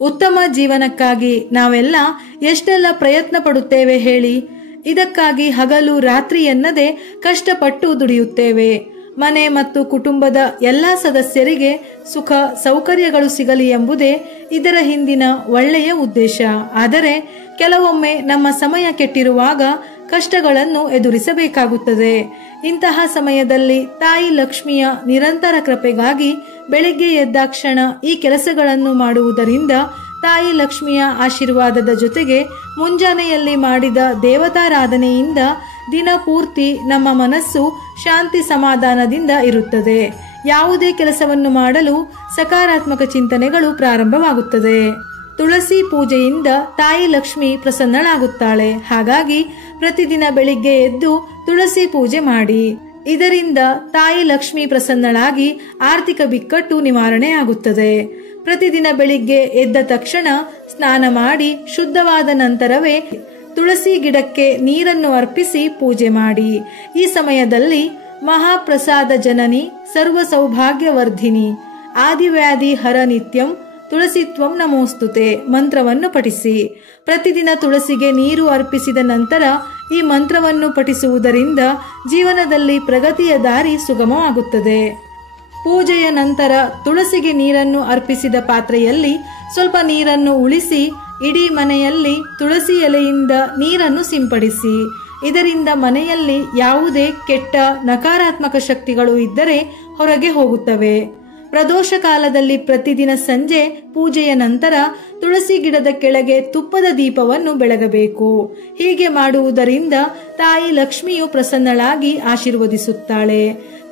ಉತ್ತಮ ಜೀವನಕ್ಕಾಗಿ ನಾವೆಲ್ಲ ಎಷ್ಟೆಲ್ಲ ಪ್ರಯತ್ನ ಪಡುತ್ತೇವೆ ಹೇಳಿ. ಇದಕ್ಕಾಗಿ ಹಗಲು ರಾತ್ರಿ ಎನ್ನದೆ ಕಷ್ಟಪಟ್ಟು ದುಡಿಯುತ್ತೇವೆ. ಮನೆ ಮತ್ತು ಕುಟುಂಬದ ಎಲ್ಲ ಸದಸ್ಯರಿಗೆ ಸುಖ ಸೌಕರ್ಯಗಳು ಸಿಗಲಿ ಎಂಬುದೇ ಇದರ ಹಿಂದಿನ ಒಳ್ಳೆಯ ಉದ್ದೇಶ. ಆದರೆ ಕೆಲವೊಮ್ಮೆ ನಮ್ಮ ಸಮಯ ಕೆಟ್ಟಿರುವಾಗ ಕಷ್ಟಗಳನ್ನು ಎದುರಿಸಬೇಕಾಗುತ್ತದೆ. ಇಂತಹ ಸಮಯದಲ್ಲಿ ತಾಯಿ ಲಕ್ಷ್ಮಿಯ ನಿರಂತರ ಕೃಪೆಗಾಗಿ ಬೆಳಿಗ್ಗೆ ಎದ್ದಾಕ್ಷಣ ಈ ಕೆಲಸಗಳನ್ನು ಮಾಡುವುದರಿಂದ ತಾಯಿ ಲಕ್ಷ್ಮಿಯ ಆಶೀರ್ವಾದದ ಜೊತೆಗೆ ಮುಂಜಾನೆಯಲ್ಲಿ ಮಾಡಿದ ದೇವತಾರಾಧನೆಯಿಂದ ದಿನ ಪೂರ್ತಿ ನಮ್ಮ ಮನಸ್ಸು ಶಾಂತಿ ಸಮಾಧಾನದಿಂದ ಇರುತ್ತದೆ. ಯಾವುದೇ ಕೆಲಸವನ್ನು ಮಾಡಲು ಸಕಾರಾತ್ಮಕ ಚಿಂತನೆಗಳು ಪ್ರಾರಂಭವಾಗುತ್ತದೆ. ತುಳಸಿ ಪೂಜೆಯಿಂದ ತಾಯಿ ಲಕ್ಷ್ಮಿ ಪ್ರಸನ್ನಳಾಗುತ್ತಾಳೆ. ಹಾಗಾಗಿ ಪ್ರತಿದಿನ ಬೆಳಿಗ್ಗೆ ಎದ್ದು ತುಳಸಿ ಪೂಜೆ ಮಾಡಿ. ಇದರಿಂದ ತಾಯಿ ಲಕ್ಷ್ಮಿ ಪ್ರಸನ್ನಳಾಗಿ ಆರ್ಥಿಕ ಬಿಕ್ಕಟ್ಟು ನಿವಾರಣೆ ಆಗುತ್ತದೆ. ಪ್ರತಿದಿನ ಬೆಳಿಗ್ಗೆ ಎದ್ದ ತಕ್ಷಣ ಸ್ನಾನ ಮಾಡಿ ಶುದ್ಧವಾದ ನಂತರವೇ ತುಳಸಿ ಗಿಡಕ್ಕೆ ನೀರನ್ನು ಅರ್ಪಿಸಿ ಪೂಜೆ ಮಾಡಿ. ಈ ಸಮಯದಲ್ಲಿ ಮಹಾಪ್ರಸಾದ ಜನನಿ ಸರ್ವ ಸೌಭಾಗ್ಯವರ್ಧಿನಿ ಆದಿವ್ಯಾಧಿ ಹರ ನಿತ್ಯಂ ತುಳಸಿತ್ವಂ ನಮೋಸ್ತುತೆ ಮಂತ್ರವನ್ನು ಪಠಿಸಿ. ಪ್ರತಿದಿನ ತುಳಸಿಗೆ ನೀರು ಅರ್ಪಿಸಿದ ನಂತರ ಈ ಮಂತ್ರವನ್ನು ಪಠಿಸುವುದರಿಂದ ಜೀವನದಲ್ಲಿ ಪ್ರಗತಿಯ ದಾರಿ ಸುಗಮವಾಗುತ್ತದೆ. ಪೂಜೆಯ ನಂತರ ತುಳಸಿಗೆ ನೀರನ್ನು ಅರ್ಪಿಸಿದ ಪಾತ್ರೆಯಲ್ಲಿ ಸ್ವಲ್ಪ ನೀರನ್ನು ಉಳಿಸಿ ಇಡೀ ಮನೆಯಲ್ಲಿ ತುಳಸಿ ಎಲೆಯಿಂದ ನೀರನ್ನು ಸಿಂಪಡಿಸಿ. ಇದರಿಂದ ಮನೆಯಲ್ಲಿ ಯಾವುದೇ ಕೆಟ್ಟ ನಕಾರಾತ್ಮಕ ಶಕ್ತಿಗಳು ಇದ್ದರೆ ಹೊರಗೆ ಹೋಗುತ್ತವೆ. ಪ್ರದೋಷ ಕಾಲದಲ್ಲಿ ಪ್ರತಿದಿನ ಸಂಜೆ ಪೂಜೆಯ ನಂತರ ತುಳಸಿ ಗಿಡದ ಕೆಳಗೆ ತುಪ್ಪದ ದೀಪವನ್ನು ಬೆಳಗಬೇಕು. ಹೀಗೆ ಮಾಡುವುದರಿಂದ ತಾಯಿ ಲಕ್ಷ್ಮಿಯು ಪ್ರಸನ್ನಳಾಗಿ ಆಶೀರ್ವದಿಸುತ್ತಾಳೆ.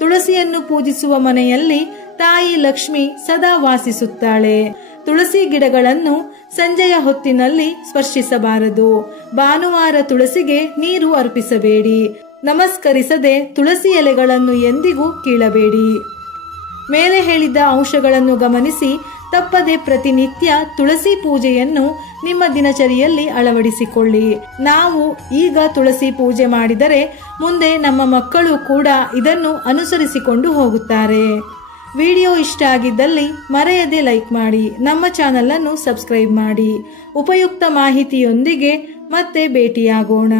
ತುಳಸಿಯನ್ನು ಪೂಜಿಸುವ ಮನೆಯಲ್ಲಿ ತಾಯಿ ಲಕ್ಷ್ಮಿ ಸದಾ ವಾಸಿಸುತ್ತಾಳೆ. ತುಳಸಿ ಗಿಡಗಳನ್ನು ಸಂಜೆಯ ಹೊತ್ತಿನಲ್ಲಿ ಸ್ಪರ್ಶಿಸಬಾರದು. ಭಾನುವಾರ ತುಳಸಿಗೆ ನೀರು ಅರ್ಪಿಸಬೇಡಿ. ನಮಸ್ಕರಿಸದೆ ತುಳಸಿ ಎಲೆಗಳನ್ನು ಎಂದಿಗೂ ಕೀಳಬೇಡಿ. ಮೇಲೆ ಹೇಳಿದ ಅಂಶಗಳನ್ನು ಗಮನಿಸಿ ತಪ್ಪದೆ ಪ್ರತಿನಿತ್ಯ ತುಳಸಿ ಪೂಜೆಯನ್ನು ನಿಮ್ಮ ದಿನಚರಿಯಲ್ಲಿ ಅಳವಡಿಸಿಕೊಳ್ಳಿ. ನಾವು ಈಗ ತುಳಸಿ ಪೂಜೆ ಮಾಡಿದರೆ ಮುಂದೆ ನಮ್ಮ ಮಕ್ಕಳು ಕೂಡ ಇದನ್ನು ಅನುಸರಿಸಿಕೊಂಡು ಹೋಗುತ್ತಾರೆ. ವಿಡಿಯೋ ಇಷ್ಟ ಆಗಿದ್ದಲ್ಲಿ ಮರೆಯದೆ ಲೈಕ್ ಮಾಡಿ, ನಮ್ಮ ಚಾನೆಲ್ ಅನ್ನು ಸಬ್ಸ್ಕ್ರೈಬ್ ಮಾಡಿ. ಉಪಯುಕ್ತ ಮಾಹಿತಿಯೊಂದಿಗೆ ಮತ್ತೆ ಭೇಟಿಯಾಗೋಣ.